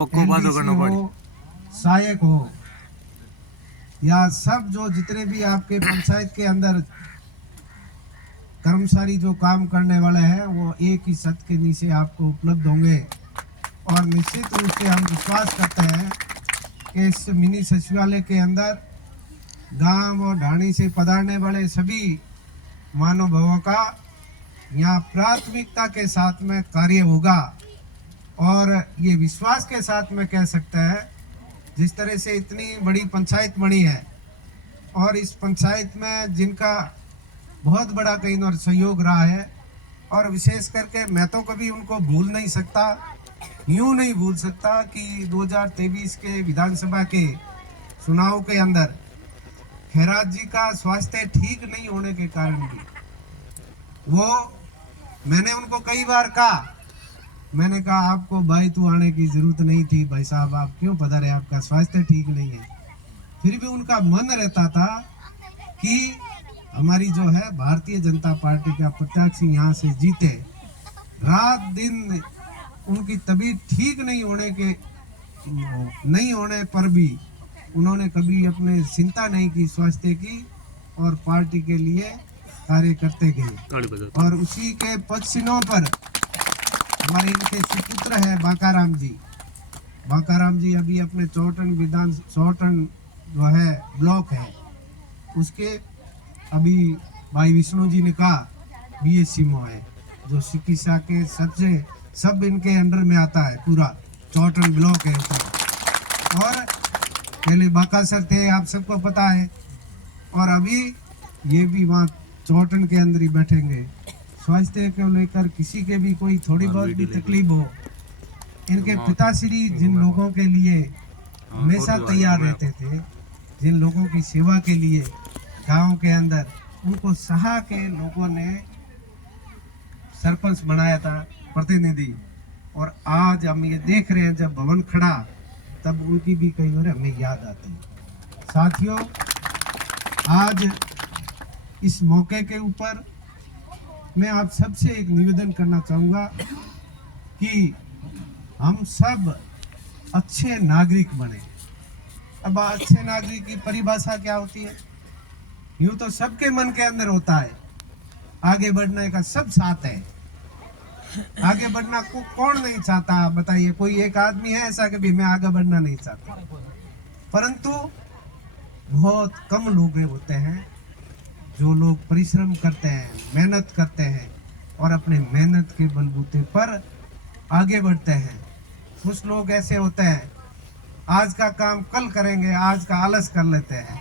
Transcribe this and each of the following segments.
LDC हो, सहायक हो, या सब जो जितने भी आपके पंचायत के अंदर कर्मचारी जो काम करने वाले हैं वो एक ही छत के नीचे आपको उपलब्ध होंगे। और निश्चित रूप से हम विश्वास करते हैं कि इस मिनी सचिवालय के अंदर गांव और ढाणी से पधारने वाले सभी महानुभावों का यहाँ प्राथमिकता के साथ में कार्य होगा। और ये विश्वास के साथ में कह सकते हैं, जिस तरह से इतनी बड़ी पंचायत बनी है और इस पंचायत में जिनका बहुत बड़ा कहीं और सहयोग रहा है, और विशेष करके मैं तो कभी उनको भूल नहीं सकता, यूं नहीं भूल सकता कि 2023 के विधानसभा के चुनाव के अंदर खैरात जी का स्वास्थ्य ठीक नहीं होने के कारण भी वो मैंने उनको कई बार कहा, मैंने कहा आपको भाई तू आने की जरूरत नहीं थी, भाई साहब आप क्यों पधारे, आपका स्वास्थ्य ठीक नहीं है। फिर भी उनका मन रहता था कि हमारी जो है भारतीय जनता पार्टी का प्रत्याशी यहाँ से जीते। रात दिन उनकी तबीयत ठीक नहीं होने पर भी उन्होंने कभी अपने चिंता नहीं की स्वास्थ्य की, और पार्टी के लिए कार्य करते गए। और उसी के पदचिन्हों पर हमारे इनके सुपुत्र है बांकाराम जी अभी अपने चौटन जो है ब्लॉक है उसके, अभी भाई विष्णु जी ने कहा बीएससी में है, जो चिकित्सा के सब इनके अंडर में आता है, पूरा चौटन ब्लॉक है उसमें। और पहले बांका सर थे, आप सबको पता है, और अभी ये भी वहाँ चौटन के अंदर ही बैठेंगे। स्वास्थ्य को लेकर किसी के भी कोई थोड़ी बहुत भी तकलीफ हो, इनके पिताश्री जिन लोगों के लिए हमेशा तैयार रहते थे, जिन लोगों की सेवा के लिए गांव के अंदर, उनको सहा के लोगों ने सरपंच बनाया था, प्रतिनिधि। और आज हम ये देख रहे हैं जब भवन खड़ा, तब उनकी भी कई बार हमें याद आती है। साथियों, आज इस मौके के ऊपर मैं आप सबसे एक निवेदन करना चाहूँगा कि हम सब अच्छे नागरिक बने। अब अच्छे नागरिक की परिभाषा क्या होती है? यूं तो सबके मन के अंदर होता है आगे बढ़ने का, सब साथ है, आगे बढ़ना को कौन नहीं चाहता बताइए? कोई एक आदमी है ऐसा कि भी मैं आगे बढ़ना नहीं चाहता? परंतु बहुत कम लोग होते हैं जो लोग परिश्रम करते हैं, मेहनत करते हैं और अपने मेहनत के बलबूते पर आगे बढ़ते हैं। कुछ लोग ऐसे होते हैं, आज का काम कल करेंगे, आज का आलस कर लेते हैं,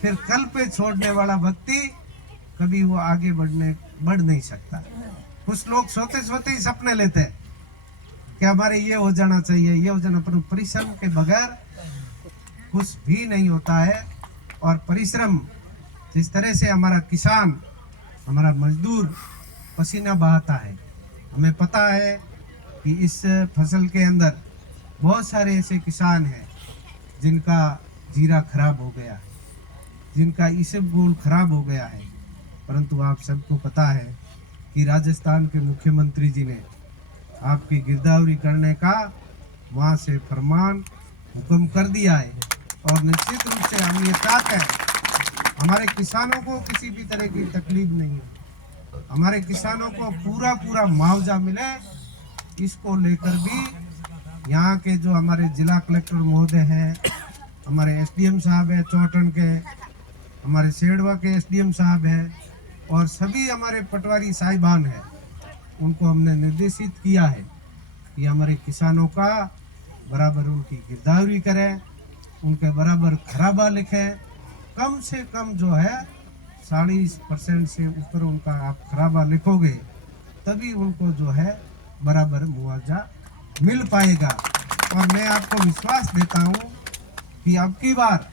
फिर कल पे छोड़ने वाला व्यक्ति कभी वो आगे बढ़ नहीं सकता। कुछ लोग सोते सोते ही सपने लेते हैं कि हमारे ये हो जाना चाहिए, ये हो जाना, पर परिश्रम के बगैर कुछ भी नहीं होता है। और परिश्रम, जिस तरह से हमारा किसान, हमारा मजदूर पसीना बहाता है, हमें पता है कि इस फसल के अंदर बहुत सारे ऐसे किसान हैं जिनका जीरा खराब हो गया, जिनका इसबगोल खराब हो गया है। परंतु आप सबको पता है कि राजस्थान के मुख्यमंत्री जी ने आपकी गिरदावरी करने का वहाँ से फरमान हुक्म कर दिया है। और निश्चित रूप से हम ये चाहते हैं हमारे किसानों को किसी भी तरह की तकलीफ नहीं हो, हमारे किसानों को पूरा मुआवजा मिले। इसको लेकर भी यहाँ के जो हमारे जिला कलेक्टर महोदय हैं, हमारे एसडीएम साहब हैं चौटन के, हमारे सेड़वा के एसडीएम साहब हैं, और सभी हमारे पटवारी साहिबान हैं, उनको हमने निर्देशित किया है कि हमारे किसानों का बराबर उनकी गिरदावरी करें, उनके बराबर खराबा लिखें। कम से कम जो है 40% से ऊपर उनका आप खराबा लिखोगे, तभी उनको जो है बराबर मुआवजा मिल पाएगा। और मैं आपको विश्वास देता हूँ कि अब की बार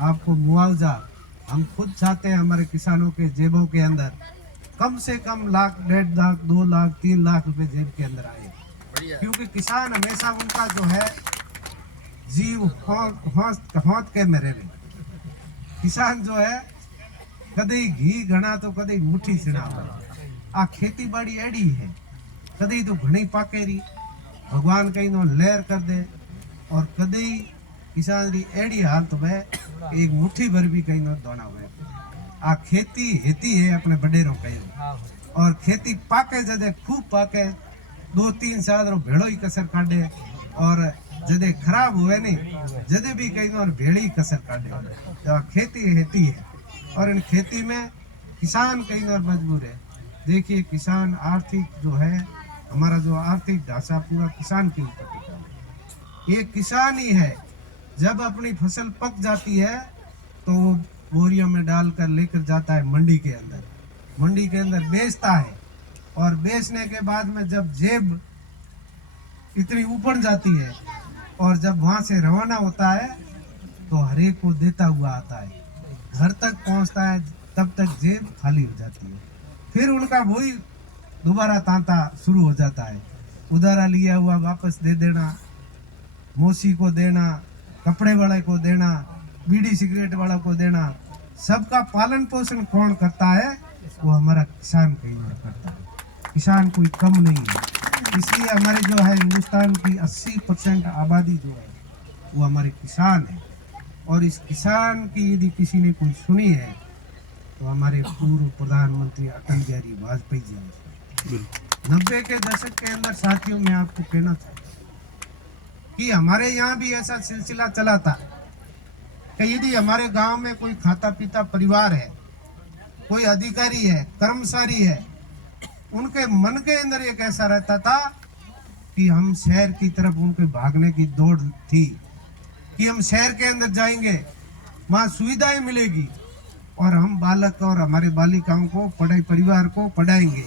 आपको मुआवजा हम खुद चाहते हैं हमारे किसानों के जेबों के अंदर कम से कम लाख, 1.5 लाख, 2 लाख, 3 लाख रुपए जेब के अंदर आए, क्योंकि किसान हमेशा उनका जो है जीव हौत के मेरे में, किसान जो है कदे घी घना तो कदे मुट्ठी सिना। आ खेती बाड़ी एड़ी है, कदे तो घनी पाकेरी, भगवान कहीं नो लहर कर दे, और कदी किसान री एड़ी हालत में एक मुट्ठी भर भी कहीं न दोना हुए। आ खेती हेती है अपने बडेरों कहीं, और खेती पाके जदे खूब पाके 2-3 साल रो भेड़ो ही कसर काटे, और जदे खराब हुए नहीं जदे भी कहीं और भेड़ी कसर काटे। तो खेती हेती है, और इन खेती में किसान कहीं और मजबूर है। देखिए किसान आर्थिक जो है, हमारा जो आर्थिक ढांचा पूरा किसान के ऊपर टिका है। ये किसान ही है, जब अपनी फसल पक जाती है तो वो बोरियों में डालकर लेकर जाता है मंडी के अंदर, मंडी के अंदर बेचता है, और बेचने के बाद में जब जेब इतनी ऊपर जाती है और जब वहां से रवाना होता है तो हरेक को देता हुआ आता है, घर तक पहुंचता है, तब तक जेब खाली हो जाती है। फिर उनका वही दोबारा तांता शुरू हो जाता है, उधारा लिया हुआ वापस दे देना, मौसी को देना, कपड़े वाले को देना, बीड़ी सिगरेट वाला को देना। सबका पालन पोषण कौन करता है? वो हमारा किसान कहीं और करता है। किसान कोई कम नहीं है, इसलिए हमारे जो है हिंदुस्तान की 80% आबादी जो है वो हमारे किसान है। और इस किसान की यदि किसी ने कोई सुनी है तो हमारे पूर्व प्रधानमंत्री अटल बिहारी वाजपेयी जी ने। 90 के दशक के अंदर साथियों, मैं आपको कहना चाहता कि हमारे यहाँ भी ऐसा सिलसिला चला था कि यदि हमारे गांव में कोई खाता पीता परिवार है, कोई अधिकारी है, कर्मचारी है, उनके मन के अंदर एक ऐसा रहता था कि हम शहर की तरफ उनके भागने की दौड़ थी कि हम शहर के अंदर जाएंगे, वहाँ सुविधाएं मिलेगी और हम बालक और हमारे बालिकाओं को पढ़ाई परिवार को पढ़ाएंगे,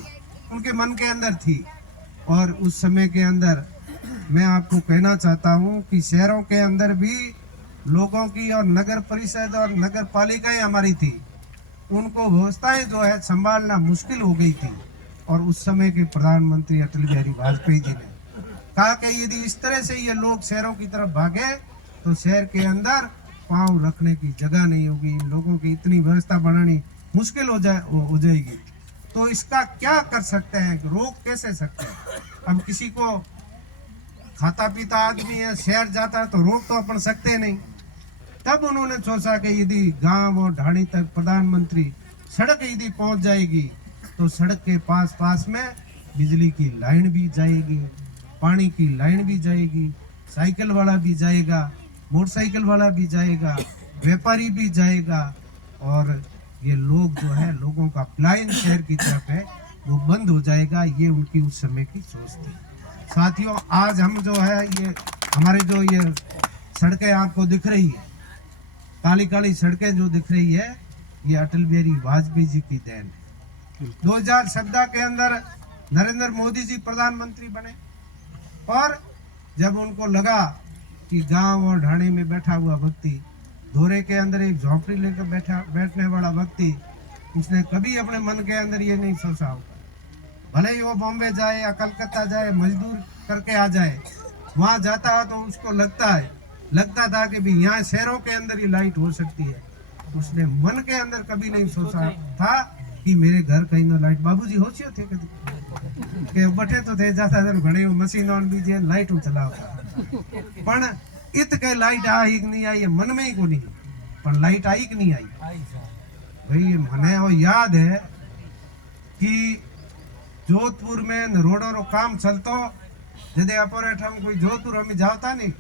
उनके मन के अंदर थी। और उस समय के अंदर मैं आपको कहना चाहता हूँ कि शहरों के अंदर भी लोगों की और नगर परिषद और नगर पालिकाएं हमारी थी, उनको व्यवस्थाएं जो है संभालना मुश्किल हो गई थी। और उस समय के प्रधानमंत्री अटल बिहारी वाजपेयी जी ने कहा कि यदि इस तरह से ये लोग शहरों की तरफ भागे तो शहर के अंदर पांव रखने की जगह नहीं होगी, इन लोगों की इतनी व्यवस्था बनानी मुश्किल हो जाएगी। तो इसका क्या कर सकते हैं, रोक कैसे सकते हैं? हम किसी को खाता पीता आदमी है, शहर जाता है तो रोक तो अपन सकते नहीं। तब उन्होंने सोचा कि यदि गांव और ढाणी तक प्रधानमंत्री सड़क यदि पहुंच जाएगी तो सड़क के पास में बिजली की लाइन भी जाएगी, पानी की लाइन भी जाएगी, साइकिल वाला भी जाएगा, मोटरसाइकिल वाला भी जाएगा, व्यापारी भी जाएगा, और ये लोग जो है लोगों का पलायन शहर की तरफ है वो बंद हो जाएगा। ये उनकी उस समय की सोच थी। साथियों, आज हम जो है ये हमारे जो ये सड़कें आपको दिख रही है, काली काली सड़कें जो दिख रही है, ये अटल बिहारी वाजपेयी जी की देन है। 2014 के अंदर नरेंद्र मोदी जी प्रधानमंत्री बने, और जब उनको लगा कि गांव और ढाणी में बैठा हुआ व्यक्ति, धोरे के अंदर एक झोंपड़ी लेकर बैठने वाला व्यक्ति, उसने कभी अपने मन के अंदर ये नहीं सोचा होगा, भले ही वो बॉम्बे जाए या कलकत्ता जाए, मजदूर करके आ जाए, वहां जाता है तो उसको लगता था कि भी यहाँ शहरों के अंदर ही लाइट हो सकती है। उसने मन के अंदर कभी नहीं सोचा था कि मेरे घर कहीं ना लाइट। बाबूजी होशियो थे के बठे तो थे जाता था घणे मशीन ऑन बीजे लाइट चलावता, पण इत के लाइट आई कि नहीं आई मन में ही को नहीं, पर लाइट आई कि नहीं आई भाई। मने वो याद है कि जोधपुर में रोडों रो काम चलतो, जदे ऑपरेटर हम कोई जोधपुर हमें जाता नहीं,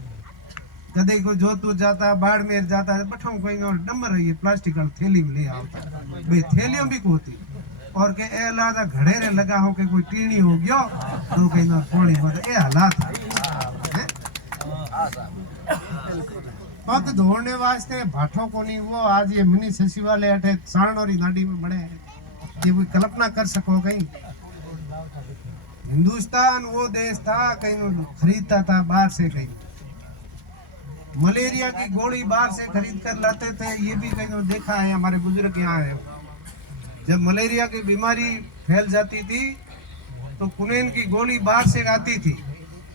कदे कोई जोधपुर जाता, बाड़मेर जाता है, बठों कोई नंबर है ये प्लास्टिक थैली में ले आता भाई, थैलियों भी को होती, और के ए लादा घड़ेरे लगा हो के कोई टीणी हो गयो तो कहीं ना थोड़ी बहुत ए हालात है। पग धोने वास्ते भाठों को नहीं, वो आज ये मिनी सचिवालय अठे सारण और नाडी में बने हैं, ये कोई कल्पना कर सको कहीं? हिंदुस्तान वो देश था कहीं खरीदता था बाहर से, कहीं मलेरिया की गोली बाहर से खरीद कर लाते थे, ये भी कहीं देखा है, हमारे बुजुर्ग यहाँ है। जब मलेरिया की बीमारी फैल जाती थी तो कुनैन की गोली बाहर से आती थी,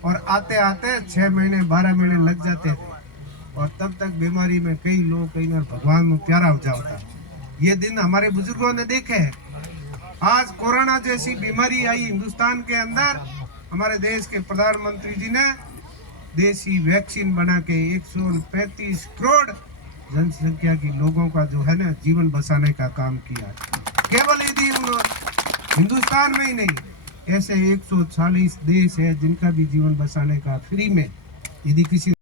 और आते आते 6 महीने 12 महीने लग जाते थे, और तब तक बीमारी में कई लोग कहीं भगवान में प्यारा हो जाता। ये दिन हमारे बुजुर्गों ने देखे हैं। आज कोरोना जैसी बीमारी आई हिंदुस्तान के अंदर, हमारे देश के प्रधानमंत्री जी ने देसी वैक्सीन बना के 135 करोड़ जनसंख्या की लोगों का जो है ना जीवन बचाने का काम किया। केवल यदि हिंदुस्तान में ही नहीं, ऐसे 140 देश है जिनका भी जीवन बचाने का फ्री में यदि किसी